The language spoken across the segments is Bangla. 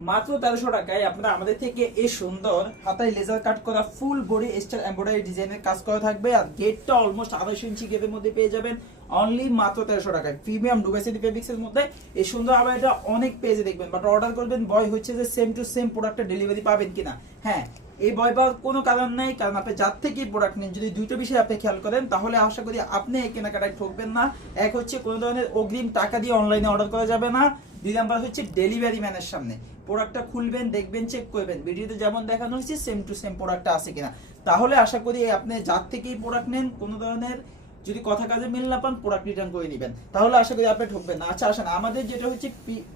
মাত্র 1300 টাকায় আপনারা আমাদের থেকে এই সুন্দর হাতায় লেজার কাট করা ফুল বডি স্টার এমব্রয়ডারি ডিজাইনের কাজ করা থাকবে। আর গেটটা অলমোস্ট 250 ইঞ্চি গেটের মধ্যে পেয়ে যাবেন অনলি মাত্র 1300 টাকায়। প্রিমিয়াম দুবাই সিটি ফেব্রিক্স এর মধ্যে এই সুন্দর আবায়াটা অনেক পেজে দেখবেন, বাট অর্ডার করবেন ভয় হচ্ছে যে সেম টু সেম প্রোডাক্টটা ডেলিভারি পাবেন কিনা। হ্যাঁ, এই ভয় পাওয়ার কোনো কারণ নেই, কারণ আপনি যার থেকেই প্রোডাক্ট নেন যদি দুইটা বিষয় আপনি খেয়াল করেন তাহলে আশা করি আপনি এই কেনাকাটায় ঠকবেন না। এক হচ্ছে কোনো ধরনের অগ্রিম টাকা দিয়ে অনলাইনে অর্ডার করা যাবে না। দুই নাম্বার হচ্ছে ডেলিভারি ম্যানের সামনে প্রোডাক্টটা খুলবেন, দেখবেন, চেক করবেন ভিডিওতে যেমন দেখানো হয়েছে সেম টু সেম প্রোডাক্টটা আছে কিনা। তাহলে আশা করি আপনি যার থেকেই প্রোডাক্ট নেন কোনো ধরনের যদি কথা কাজে মিল না পান প্রোডাক্ট রিটার্ন করে দিবেন, তাহলে আশা করি আপনি ঠকবেন না। আচ্ছা আসেন, আমাদের যেটা হচ্ছে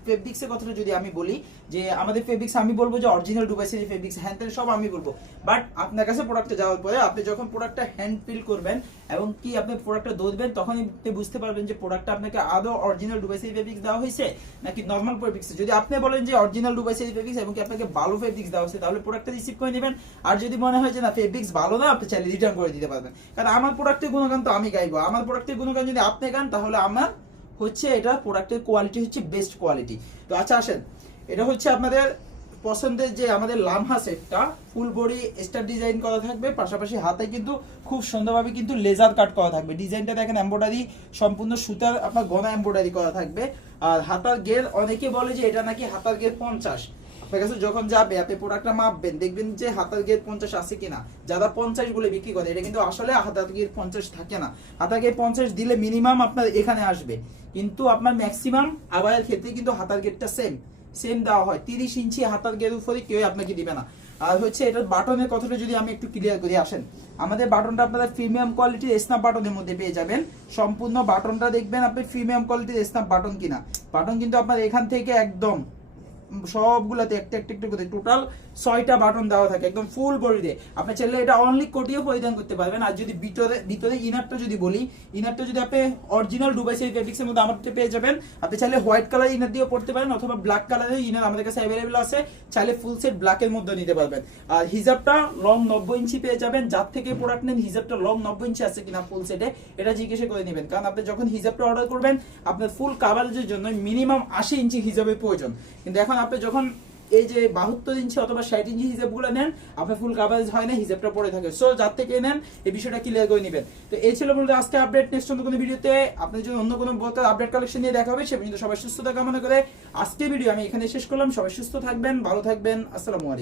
ফেব্রিক্সের কথাটা যদি আমি বলি যে আমাদের ফেব্রিক্স আমি বলবো যে original Dubai city fabrics hand সব আমি বলবো, বাট আপনার কাছে প্রোডাক্টটা যাওয়ার পরে আপনি যখন প্রোডাক্টটা হ্যান্ড ফিল করবেন এবং কি আপনি প্রোডাক্টটা ধরবেন তখন আপনি বুঝতে পারবেন যে প্রোডাক্টটা আপনাকে আদৌ অরিজিনাল দুবাই সিটি ফেব্রিক্স দেওয়া হয়েছে নাকি নর্মাল ফেব্রিক্স। যদি আপনি বলেন যে অরিজিনাল দুবাই সিটি ফেব্রিক্স এবং কি আপনাকে ভালো ফেব্রিক্স দেওয়া হয়েছে তাহলে প্রোডাক্টটা রিসিভ করে নেবেন। আর যদি মনে হয় যে না ফেব্রিক্স ভালো না, আপনি চাইলে রিটার্ন করে দিতে পারবেন, কারণ আমার প্রোডাক্টের গুণগান তো আমি গাইবো। আমার প্রোডাক্টের গুণগান যদি আপনি গান তাহলে আমার হচ্ছে এটা প্রোডাক্টের কোয়ালিটি হচ্ছে বেস্ট কোয়ালিটি। তো আচ্ছা আসেন, এটা হচ্ছে আপনাদের পছন্দের যে আমাদের লামহা সেটটা ফুল বডি স্টার ডিজাইন করা থাকবে, পাশাপাশি হাতে কিন্তু খুব সুন্দরভাবে কিন্তু লেজার কাট করা থাকবে। ডিজাইনটা দেখেন এমব্রয়ডারি সম্পূর্ণ সুতার আপনার গনা এমব্রয়ডারি করা থাকবে। আর হাতার গের অনেকে বলে যে এটা নাকি হাতার গের 50। আপনার কাছে যখন যাবে আপনি প্রোডাক্টটা মাপবেন, দেখবেন যে হাতার গের 50 আছে কিনা। যারা 50 বলে বিক্রি করে এটা কিন্তু আসলে হাতার গের 50 থাকে না। হাতার গের 50 দিলে মিনিমাম আপনার এখানে আসবে, কিন্তু আপনার ম্যাক্সিমাম আবায়ের ক্ষেত্রে কিন্তু হাতার গেটটা সেম দেওয়া হয়। 30 ইঞ্চি হাতার গের উপরে কেউ আপনাকে দিবে না। আর হচ্ছে এটার বাটনের কথাটা যদি আমি একটু ক্লিয়ার করি, আসেন আমাদের বাটনটা আপনারা প্রিমিয়াম কোয়ালিটির স্ন্যাপ বাটনের মধ্যে পেয়ে যাবেন। সম্পূর্ণ বাটনটা দেখবেন আপনি প্রিমিয়াম কোয়ালিটির স্ন্যাপ বাটন কিনা। বাটন কিন্তু আপনার এখান থেকে একদম সবগুলাতে একটা একটা একটা করে টোটাল 6টা বাটন দেওয়া থাকে একদম ফুল বডিতে। আপনি চাইলে এটা অনলি কোটিও পরিধান করতে পারবেন। আর যদি ভিতরে ইনারটা যদি বলি, ইনারটা যদি আপনি অরিজিনাল দুবাই সিটি ফেব্রিক্সের মধ্যে আমাদের পেয়ে যাবেন। আপনি চাইলে হোয়াইট কালার ইনার দিয়েও পড়তে পারেন অথবা ব্ল্যাক কালারের ইনার আমাদের কাছে অ্যাভেলেবল আছে, চাইলে ফুল সেট ব্ল্যাকের মধ্যে নিতে পারবেন। আর হিজাবটা লং 90 ইঞ্চি পেয়ে যাবেন। যার থেকে প্রোডাক্ট নেন হিজাবটা লং 90 ইঞ্চি আছে কিনা ফুল সেটে এটা জিজ্ঞাসা করে নেবেন, কারণ আপনি যখন হিজাবটা অর্ডার করবেন আপনার ফুল কাভারেজের জন্য মিনিমাম 80 ইঞ্চি হিজাবের প্রয়োজন। কিন্তু এখন আপনি যখন এই যে 72 ইঞ্চি অথবা 60 ইঞ্চি হিজাবগুলো নেন আপনার ফুল কাভারেজ হয় না, হিজাবটা পড়ে থাকে। সো যার থেকে নেন এই বিষয়টা ক্লিয়ার করে নেবেন। তো এই ছিল মূলত আজকে আপডেট। নেক্সট অন্য কোনো ভিডিওতে আপনার জন্য অন্য কোনো আপডেট কালেকশন নিয়ে দেখা হবে। সে পর্যন্ত সবাই সুস্থতা কামনা করে আজকে ভিডিও আমি এখানে শেষ করলাম। সবাই সুস্থ থাকবেন, ভালো থাকবেন। আসসালামু আলাইকুম।